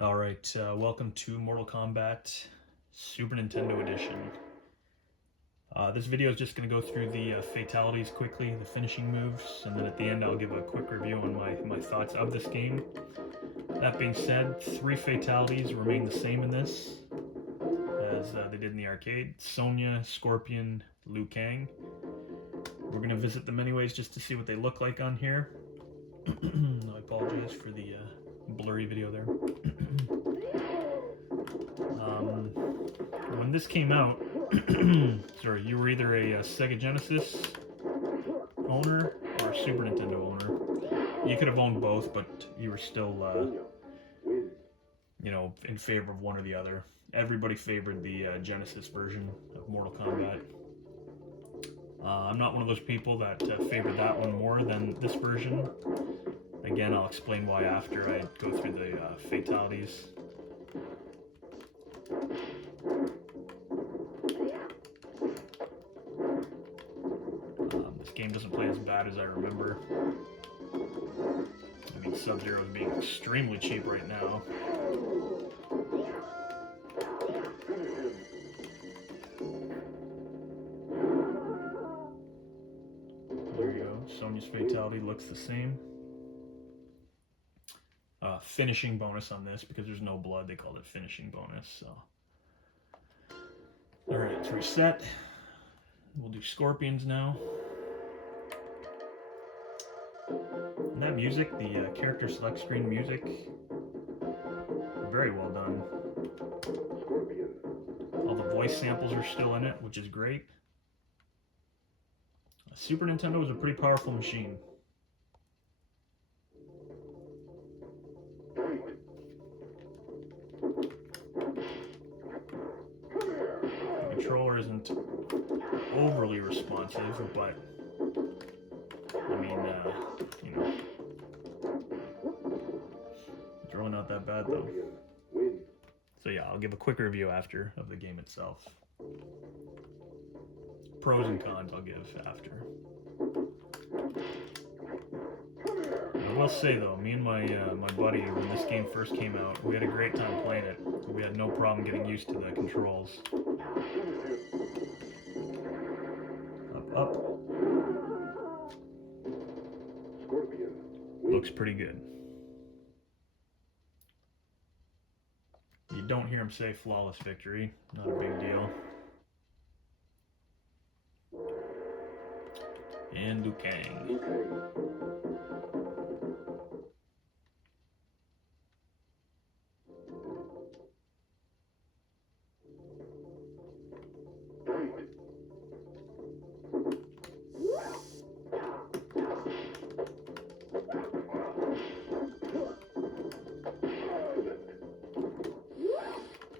Alright, welcome to Mortal Kombat Super Nintendo Edition. This video is just going to go through the fatalities quickly, the finishing moves, and then at the end I'll give a quick review on my thoughts of this game. That being said, 3 fatalities remain the same in this as they did in the arcade. Sonya, Scorpion, Liu Kang. We're going to visit them anyways just to see what they look like on here. I apologize for the blurry video there. When this came out, sorry, you were either a Sega Genesis owner or a Super Nintendo owner. You could have owned both, but you were still, in favor of one or the other. Everybody favored the Genesis version of Mortal Kombat. I'm not one of those people that favored that one more than this version. Again, I'll explain why after I go through the fatalities. This game doesn't play as bad as I remember. I mean, SubZero is being extremely cheap right now. There you go. Sonya's fatality looks the same. Finishing bonus on this, because there's no blood, they called it finishing bonus. So, alright, let's reset. We'll do Scorpions now. And that music, the character select screen music, very well done. All the voice samples are still in it, which is great. Super Nintendo was a pretty powerful machine. The controller isn't overly responsive, but I mean, it's really not that bad though. So yeah, I'll give a quick review after of the game itself. Pros and cons I'll give after. I will say though, me and my buddy, when this game first came out, we had a great time playing it. We had no problem getting used to the controls. Up. Looks pretty good. You don't hear him say flawless victory, not a big deal. And Liu Kang.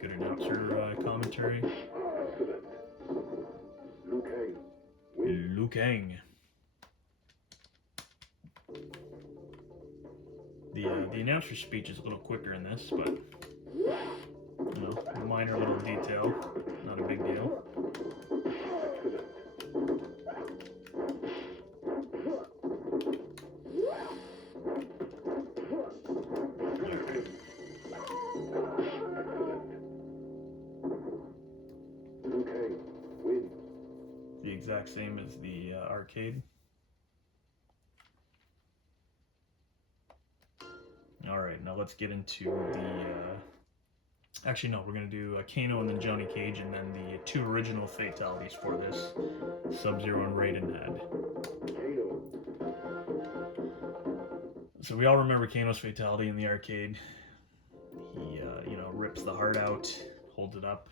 Good announcer commentary. Liu Kang. The announcer's speech is a little quicker in this, but a minor little detail, not a big deal. The exact same as the arcade. Alright, now let's get into the... Actually, no, we're going to do Kano and then Johnny Cage, and then the 2 original fatalities for this, SubZero and Raiden had. So we all remember Kano's fatality in the arcade. He, rips the heart out, holds it up.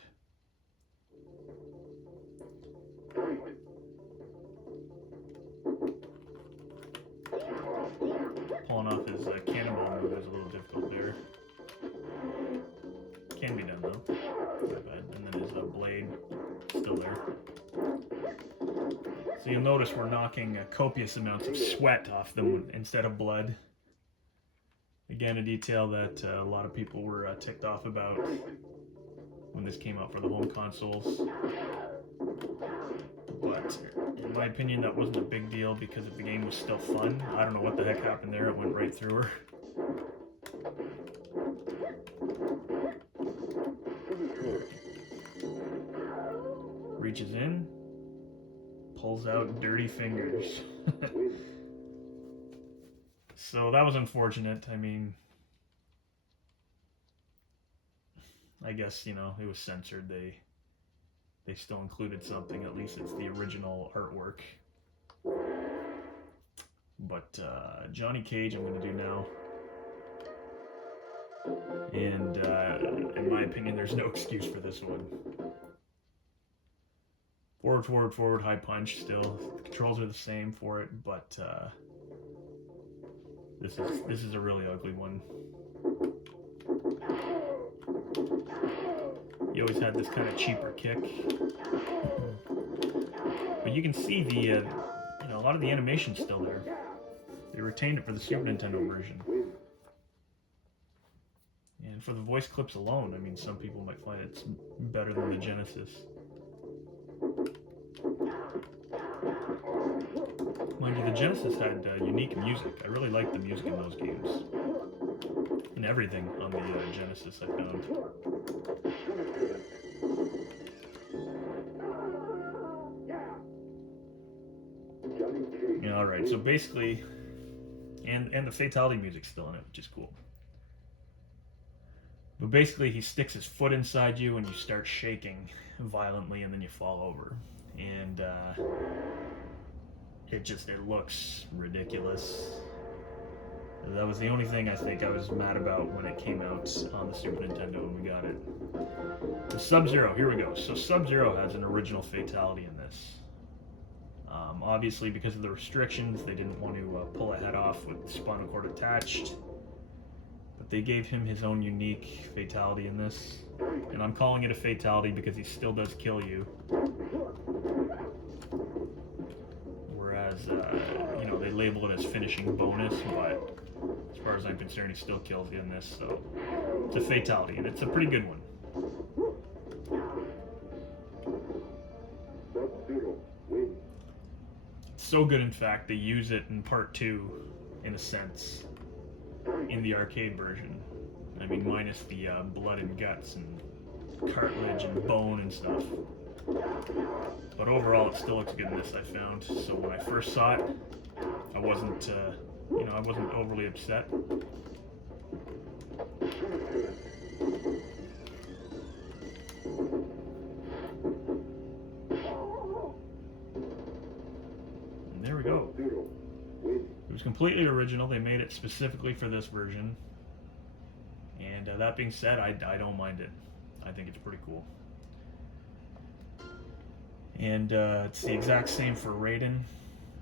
Pulling off his cannonball move is a little difficult there. Can be done though. And then his blade still there. So you'll notice we're knocking copious amounts of sweat off them instead of blood. Again, a detail that a lot of people were ticked off about when this came out for the home consoles. But in my opinion, that wasn't a big deal because if the game was still fun, I don't know what the heck happened there. It went right through her. reaches in, pulls out dirty fingers. So that was unfortunate. I mean, I guess, you know, it was censored. They still included something. At least it's the original artwork. But Johnny Cage I'm going to do now. And in my opinion, there's no excuse for this one. Forward, forward, forward, high punch still. The controls are the same for it, but this is a really ugly one. He always had this kind of cheaper kick. But you can see the, you know, a lot of the animation's still there. They retained it for the Super Nintendo version. And for the voice clips alone, I mean, some people might find it's better than the Genesis. Mind you, the Genesis had unique music. I really liked the music in those games. And everything on the Genesis I found. Yeah, alright, so basically, and the fatality music's still in it, which is cool. But basically, he sticks his foot inside you and you start shaking violently and then you fall over. And it looks ridiculous. That was the only thing I think I was mad about when it came out on the Super Nintendo when we got it. The SubZero, here we go. So SubZero has an original fatality in this. Obviously, because of the restrictions, they didn't want to pull a head off with the spinal cord attached. But they gave him his own unique fatality in this. And I'm calling it a fatality because he still does kill you. Whereas, you know, they label it as finishing bonus, but as far as I'm concerned, he still kills you in this. So it's a fatality, and it's a pretty good one. So good, in fact, they use it in part 2, in a sense, in the arcade version. I mean, minus the blood and guts and cartilage and bone and stuff. But overall, it still looks good in this, I found. So when I first saw it, I wasn't, you know, I wasn't overly upset. There we go. It was completely original. They made it specifically for this version. And that being said, I don't mind it. I think it's pretty cool. And it's the exact same for Raiden.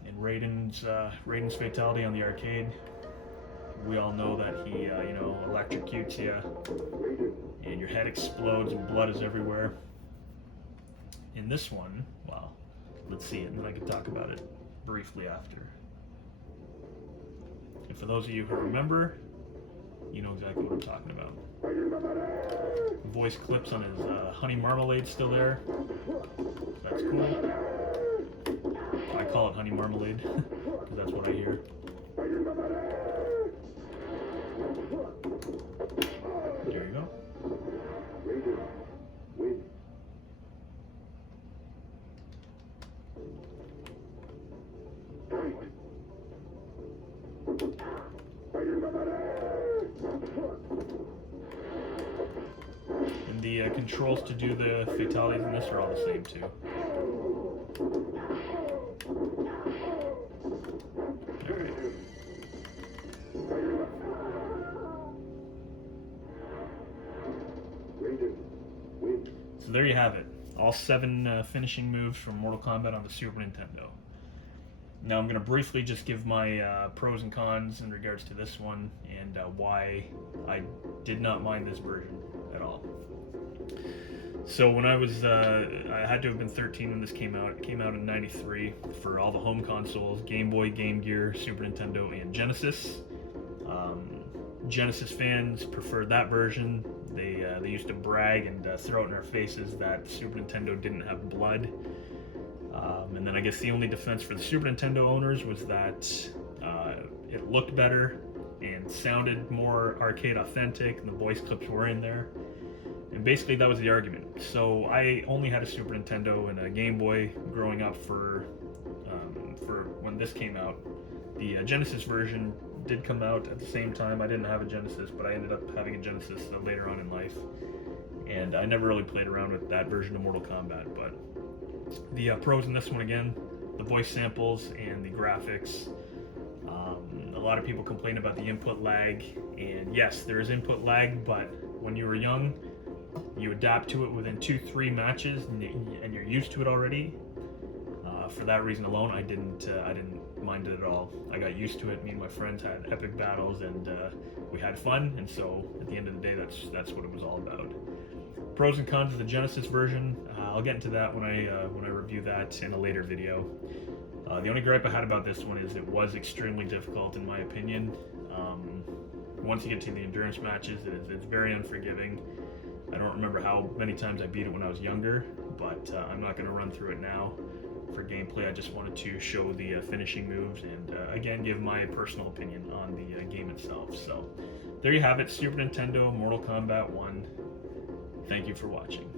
And Raiden's fatality on the arcade. We all know that he, you know, electrocutes you. And your head explodes and blood is everywhere. In this one, well, let's see it and then I can talk about it briefly after. And for those of you who remember, you know exactly what I'm talking about. Voice clips on his honey marmalade still there. That's cool. I call it honey marmalade because that's what I hear. There you go. And the controls to do the fatalities in this are all the same too. Alright. So there you have it. All 7 finishing moves from Mortal Kombat on the Super Nintendo. Now I'm going to briefly just give my pros and cons in regards to this one and why I did not mind this version at all. So when I was, I had to have been 13 when this came out. It came out in '93 for all the home consoles, Game Boy, Game Gear, Super Nintendo, and Genesis. Genesis fans preferred that version. They used to brag and throw it in our faces that Super Nintendo didn't have blood. And then I guess the only defense for the Super Nintendo owners was that it looked better and sounded more arcade authentic, and the voice clips were in there. And basically that was the argument. So I only had a Super Nintendo and a Game Boy growing up for when this came out. The Genesis version did come out at the same time. I didn't have a Genesis, but I ended up having a Genesis later on in life. And I never really played around with that version of Mortal Kombat. But the pros in this one, again, the voice samples and the graphics. A lot of people complain about the input lag. And yes, there is input lag, but when you were young, you adapt to it within 2-3 matches, and you're used to it already. For that reason alone, I didn't mind it at all. I got used to it. Me and my friends had epic battles, and we had fun. And so, at the end of the day, that's what it was all about. Pros and cons of the Genesis version. I'll get into that when I review that in a later video. The only gripe I had about this one is it was extremely difficult, in my opinion. Once you get to the endurance matches, it's very unforgiving. I don't remember how many times I beat it when I was younger, but I'm not going to run through it now. For gameplay, I just wanted to show the finishing moves and again give my personal opinion on the game itself. So there you have it, Super Nintendo Mortal Kombat 1. Thank you for watching.